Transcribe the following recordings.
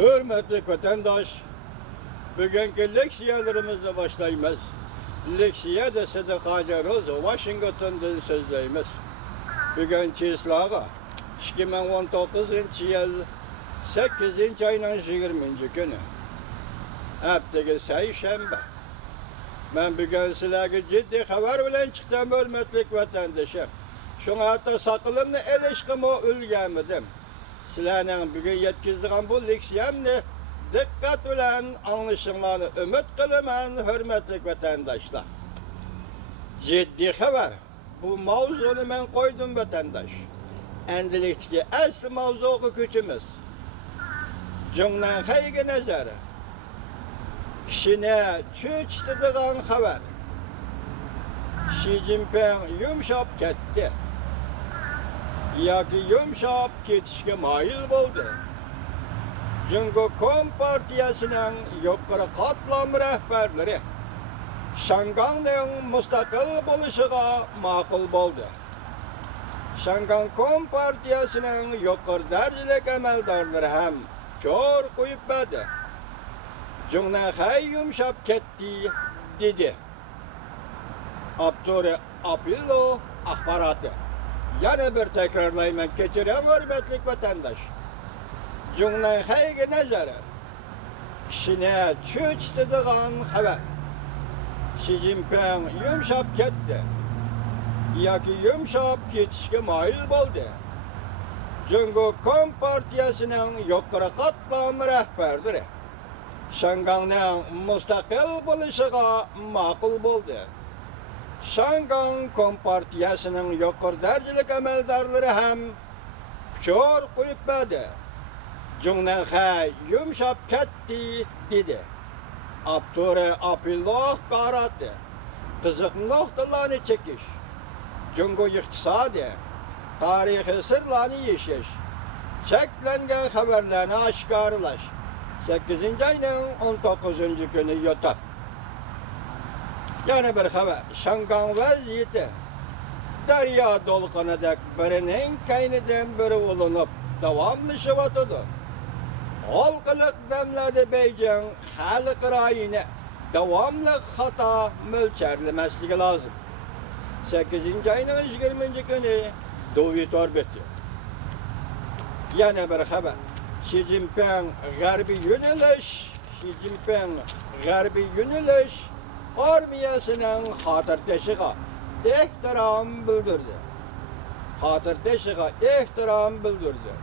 Hürmetli vatandaş, bugünkü leksiyalarımızla başlayımız. Leksiya da Sıdık Roz, Washington'dan sözleyimiz. Bugünkü islaha 2019 yıl 8. ayının 20. günü. Hepteki seyşembe. Ben bugün sizlerge ciddi haber bilen çıktım hürmetli vatandaşım. Şuna hatta sakılımını eleşkimi ülgemedim. Sizlerden bugün yetkizdiğim bu leksiyamni dikkat bilen anlaşılmanı ümit kılıman hürmetli vatandaşlar. Ciddi haber. Bu mavzunu ben koydum vatandaş. Endilikteki aslı mavzuğu küçümüz. Cümlen haygi nazarı. Kişine çüçtüdüğün haber. Xi Jinping yumşap gitti. Yoki yumşap ketishga moyil bo'ldi. Jungo Kompartiyasining yuqori qatlam rahbarlari Shanganning mustaqil bo'lishiga ma'qul bo'ldi. Shangan Kompartiyasining yuqori darajali amaldorlari ham ko'r qo'yib berdi. Jungnay yumshab ketdi dedi. Abdurre Apillo axboroti. Yana bir tekrarlayman, kechiring hurmatli vatandosh. Jungnayga nazari kishini cho'chitadigan xabar. Xi Jinping yumshab ketdi yoki yumshab ketishga moyil bo'ldi. Jungo Kompartiyasining yuqori qatlam rahbarlari Shanganning mustaqil bo'lishiga ma'qul bo'ldi. Shangan Kompartiyasining yuqori darajali amaldorlari ham ko'r qo'yib berdi. Jungnay yumshab ketdi dedi. Abdurre Apillo axboroti. Qiziq nuqtalarni chekish. Jungo iqtisodi, tarixiy sirlarni yeshish, cheklangan xabarlarni oshkorlash. 8. ayning 19. kuni yotib. Yana bir xabar. Shangan vaziyati daryo to'lqinidek birining kaynidan biri ulinib davomlashyapti. Xalqlik damlada Beijing xalq ra'yini davomli xato mo'ljallanmasligi lozim. 8. ayning 20. kuni David orbiti. Yana bir xabar. Xi Jinping g'arbiy yo'nalish armiyasining xotirjamligiga ehtirom bildirdi.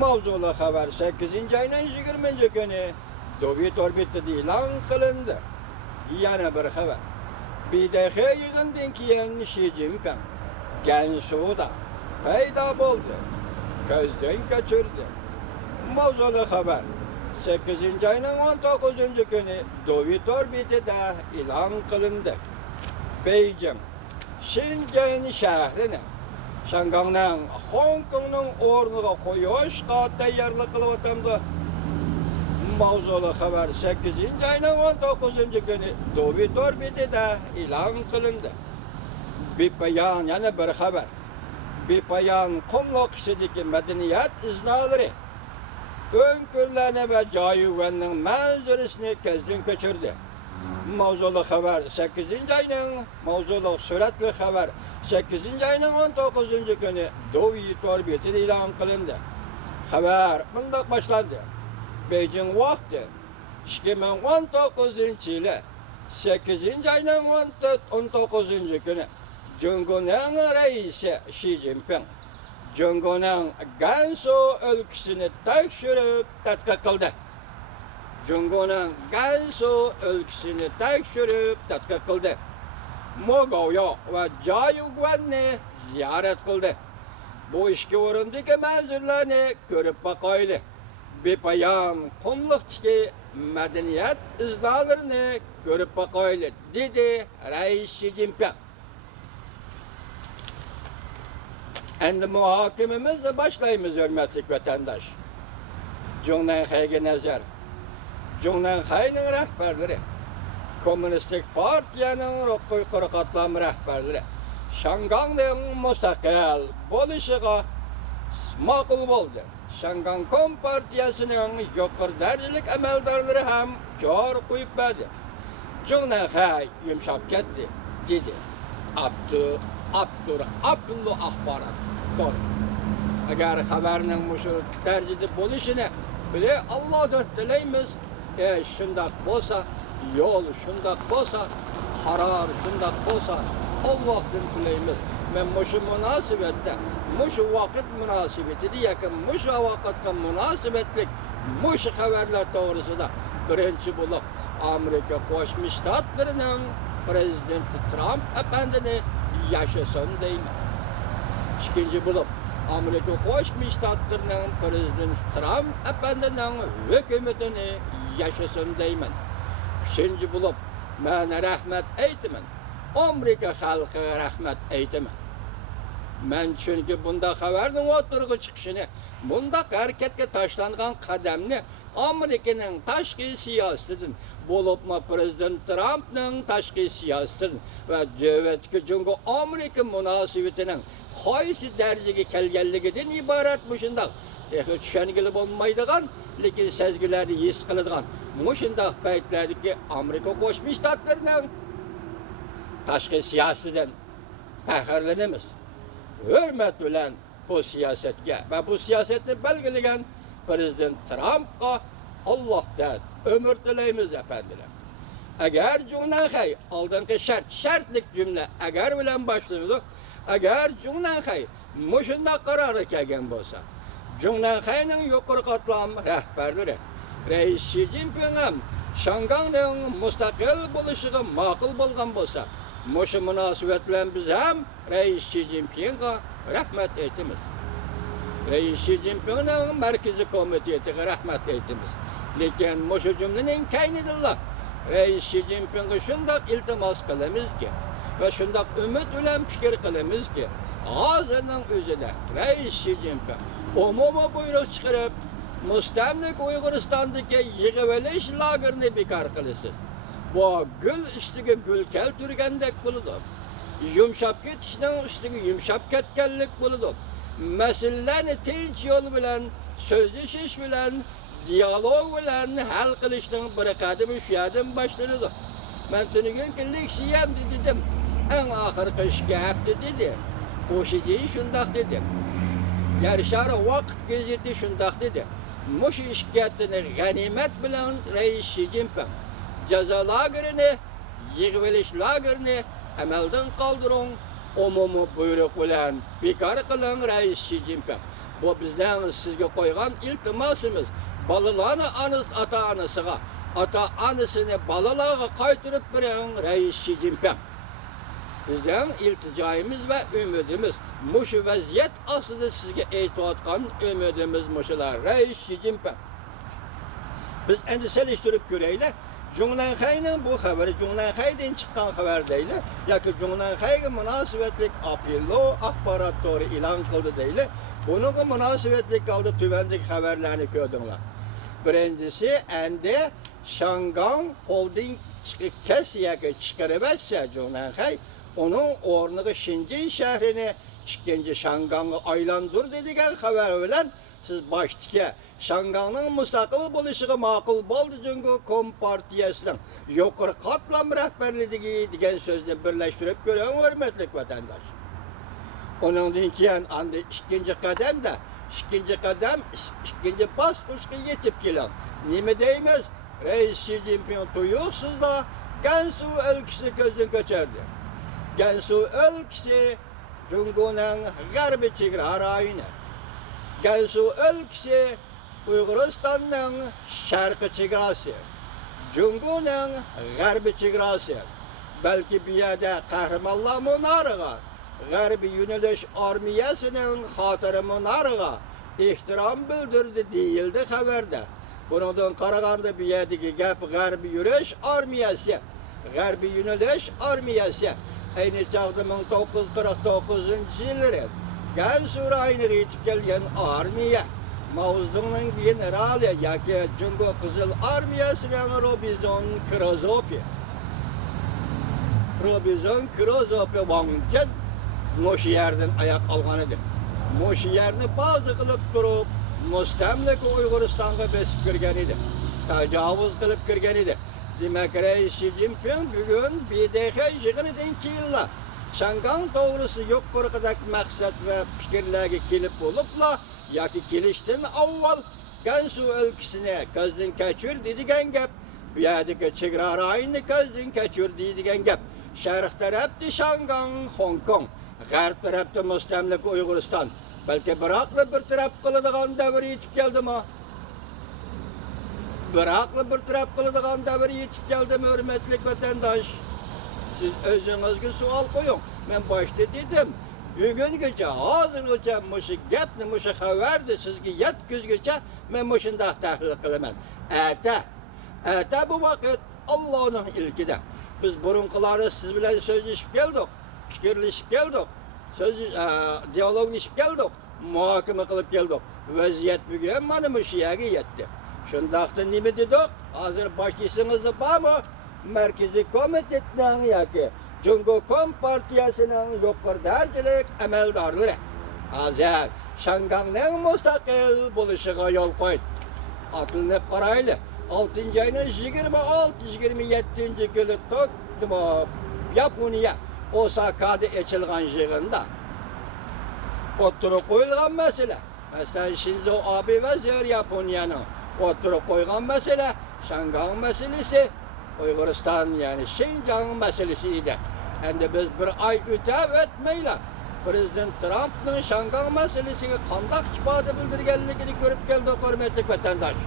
Mavzuli xabar 8. ayning 20. kuni David orbitida e'lon qilindi. Yana bir xabar. BDH yig'indan keyin Xi Jinping Gansuda paydo bo'ldi. Ko'zdan kechirdi. Mavzuli xabar 8. ayning 19. kuni David orbitida e'lon qilindi. Beijing Shenzhen shahrini Shanganning Hong Kongning o'rniga qo'yishga tayyorlik qilyapti. Mavzuli xabar 8. ayning 19. kuni David orbitida e'lon qilindi. Bepayon yana bir xabar. Bepayon qumloqishidagi madaniyat iznolari önkürlerine ve cayuvennin manzarasını kezdin keçirdi. Mavzuli xabar 8. ayning mavzuli suratli xabar 8. ayning 19. kuni David orbitida e'lon qilindi. Xabar bundoq boshlandi. Beijing vaqti 2019 yili 8. ayning 19. kuni Jungoning raisi Xi Jinping Jungoning Gansu o'lkasini tekshirib tadqiq qildi. Mogoyo va Jayugwanni ziyorat qildi. Bu ishga o'rindagi manzillarni ko'rib boqayli. Bepayon qumliqdagi madaniyat iznolarini ko'rib boqayli dedi rais Xi Jinping. Endi muhokamamizga başlaymiz hurmatli vatandosh. Jungnayga nazar. Jungnayning rahbarlari Kommunistik partiyaning yuqori qatlam rahbarlari Shanganning mustaqil bo'lishiga ma'qul bo'ldi. Şangan Kompartiyasının yukarı derecelik emeldarları hem kör koyup verdi. Cüngnen hay yumuşap gitti dedi. Abdullu ahbarat. Doğru. Eğer haberinin muşu derecede buluşunu bile Allah'tan dileyimiz. Şundak olsa, yol şundak olsa, karar şundak olsa Allah'tan dileyimiz. Men muşu münasibette, muşu vakit münasibeti diye ki muşu vakitka münasibetlik muşu haberler doğrusu da birinci bulup Amerika Koşmuş Ştatlarının Prezidenti Trump efendini yaşasın değil. İkinci bulup Amerika Koşmuş Ştatlarının Prezidenti Trump efendinin hükümetini yaşasın deymen. Üçüncü bulup bana rahmet eytimen. Amerika halkı rahmet eytimen. Ben çünkü bunda haberden oturuğu çıkışını, bunda hareketke taşlangan kademni Amerika'nın taşkı siyasetinden, bulupma Prezident Trump'nın taşkı siyasetinden ve devletki çünkü Amerika münasibetinin kaysi dereceye kelgelliğinden ibaret muşundak. Tehi düşengili olmaydıgan, lekin sezgileri his kılıdgan. Muşundak beytlerdi Amerika Koşmuş Ştatlarının taşkı siyasetinden pehirlenimiz. Hürmet bilen bu siyasetke ve bu siyaseti belgeleyen Prezident Trump'a Allah'tan ömür dileyimiz efendiler. Eğer cümle aldığınki şartlık cümle eğer bilen başlıyordu, eğer cümle muşunda kararı kegen bolsa, cümlenin yukarı katlam rehberleri, Reis Xi Jinping'in Şangan'ın müstakil buluşuğu makul bulgan bolsa, muşu münasibetle biz hem Reis Xi Jinping'e rahmet eytimiz. Reis Xi Jinping'in merkezi komitetiga rahmet eytimiz. Lekin muşu cümlenin kaynidirlar. Reis Xi Jinping'e şundak iltimas kılımız ki ve şundak ümit bilen fikir kılımız ki ağzının özüde Reis Xi Jinping umuma buyruk çıkarıp müstemlik Uyguristan'daki yığıveliş lagerini bekar kılısız. Bu gül üstüge gül kel türgendek buludu. Yumşap ketişinin üstüge yumşap ketkellik buludu. Meselelerini tinç yolu bilen, sözleşiş bilen, diyalog bilen hal kılıştığın bir kadım üşüyadım başladı. Ben tünügün ki leksiyem dedim. En ahır kışki hepti dedi. Hoşiciyi şundak dedim. Yarışarı vakit gezeti şundak dedi. Muş işkiyetini ganimet bilen Reis Xi Jinping cezalarını, yığveliş lagerini emelden kaldırın, umumu buyruk bilen bekar kılan Reis Xi Jinping. Bu bizden sizge koygan iltimasımız. Balalarını ata anasıga, ata anasını balalarına kaytırıp bilen Reis Xi Jinping. Bizden ilticayımız ve ümidimiz. Muşu vaziyet aslında sizge eytuatkan ümidimiz muşular. Reis Xi Jinping. Biz endişeleştirip göreyle. Cumhurbaşkanı'nın bu haberi Cumhurbaşkanı'dan çıkan haber değil. Ya ki Cumhurbaşkanı münasebetlik apillo akbarat doğru ilan kıldı değil. Bunun münasebetlik kaldı tüvendik haberlerini gördüler. Birincisi ende Şangan Holding kesiyeki çıkarıverse Cumhurbaşkanı onun ornunu Şincan şehrini ikinci Şangan'ı aylandır dediğin haber bilen siz baştaki Şangan'ın müstakil buluşuğu makul boldu çünkü Kompartiyasının yukarı katlam rehberliği diyen sözle birleştirip gören hürmetlik vatandaş. Onun keyin andi ikinci kademde, ikinci basqıçqa yetip gelen. Nime deymiz? Reis Xi Jinping tuyuqsuz da Gansu ülkesi gözden geçerdi. Gansu ülkesi Cumhur'un garbi çigra rayını. Gansu ülkesi Uyguristan'ın şarkı çigrası. Cumhur'un garbi çigrası. Belki bir yerde kahramanlar monarıga, garbi yöneliş armiyasının hatırı monarıga ihtiram bildirdi değildi haberde. Bundan Karaganda bir yerdeki gap garbi yürüyüş armiyası, garbi yöneliş armiyası. Aynı çağda 1949 yılları Gansu rayını yetip gelgen armiya. Mao'nun generali yaki Cumhur Kızıl Armiyası'nın Robinson Crusoe Wangchet Moşi yerden ayak alganıdır. Moşi yerini bazı kılıp durup mustamlik Uyg'uristonga besib kirgan edi. Tajovuz qilib kirgan edi. Demak, Xi Jinping bugun BDH yig'inidan keyinla Shangang to'g'risi yuqoridagi maqsad va fikrlarga kelib bo'libla yoki kelishdan avval Gansu o'lkasini ko'zdan kechir degan gap, bu yerdagi chegara rayonini ko'zdan kechir degan gap. Sharq tarafda Shangang, Hong Kong, g'arb tarafda mustamlik Uyg'uriston. Balki biroqli bir taraf qiladigan davr yetib keldimi? Biroqli bir taraf qiladigan davr yetib keldimi, hurmatli vatandosh? Siz o'zingizga savol qo'ying. Men boshda dedim, bugungacha hozirgacha mushu gapni, mushu xabarni sizga yetkazguncha men mushunday tahlil qilaman. Ata bu vaqt Allohning ilkida. Biz burunqilari siz bilan so'zlashib keldik, fikrlashib keldik, dialoglashib keldik, muhokama qilib keldik. Vaziyat bugun mana mushu yerga yetdi. Shundaqda nima dedik? Hozir boshlaysingizni bormi? Markaziy komitetning yoki Jungo Kompartiyasining yuqori darajalik amaldorlari hozir Shangangning mustaqil bo'lishiga yo'l qo'ydi. Otilib qarayli. 6-oyning 26-27 kuni Yaponiya Osakada ochilgan yig'inda o'tirib qo'yilgan masala. Masalan, Shinzo Abe vazir Yaponiyaning o'tirib qo'ygan masala Shangang masalasi, Uyg'uriston ya'ni Xinjiang masalasi edi. Endi biz bir oy o'tmayla Prezident Trumpning Shangang masalasiga qanday ifoda bildirganligini ko'rib keldik, hurmatli vatandosh.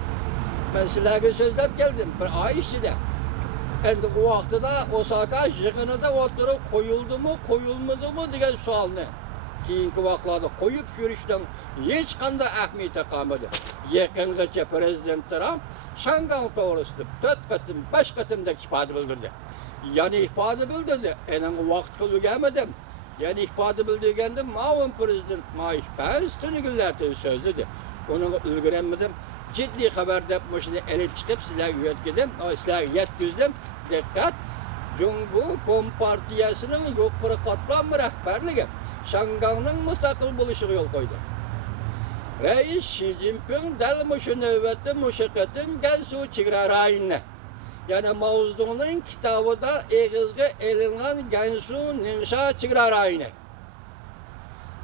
Ben sizlarga so'zlab keldim bir oy ichida. Endi u vaqtida Osaka yig'inida o'tirib qo'yildimi, qo'yilmadimi degan savolni keyingi vaqtlarda qo'yib yurishdan hech qanday ahamiyati qolmadi. Yaqingacha Prezident Trump Shangang to'g'risida 4 qatim, 5 qatimda ifoda bildirdi. Yani ifoda bildirdi. Endi vaqt qilganmidim. Yani ifoda bildirganda ma'lum Prezident Mike Pence tunigillarni so'zladi. Uni ulguramadim. Ciddi xabar deb mashina elib chiqib sizlarga yetkazdim, sizlarga yetkazdim. Diqqat, Jungo Kompartiyasining yuqori qatlam rahbarligi Shangangning mustaqil bo'lishiga yo'l qo'ydi. Rais Xi Jinping dal mushu navbatda mushaqatin Gansu chegara rayonini, ya'ni Mavzuning kitobida eg'izga elingan Gansu Ningxia chegara rayoni.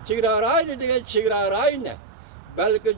Chegara rayoni degan chegara rayoni balki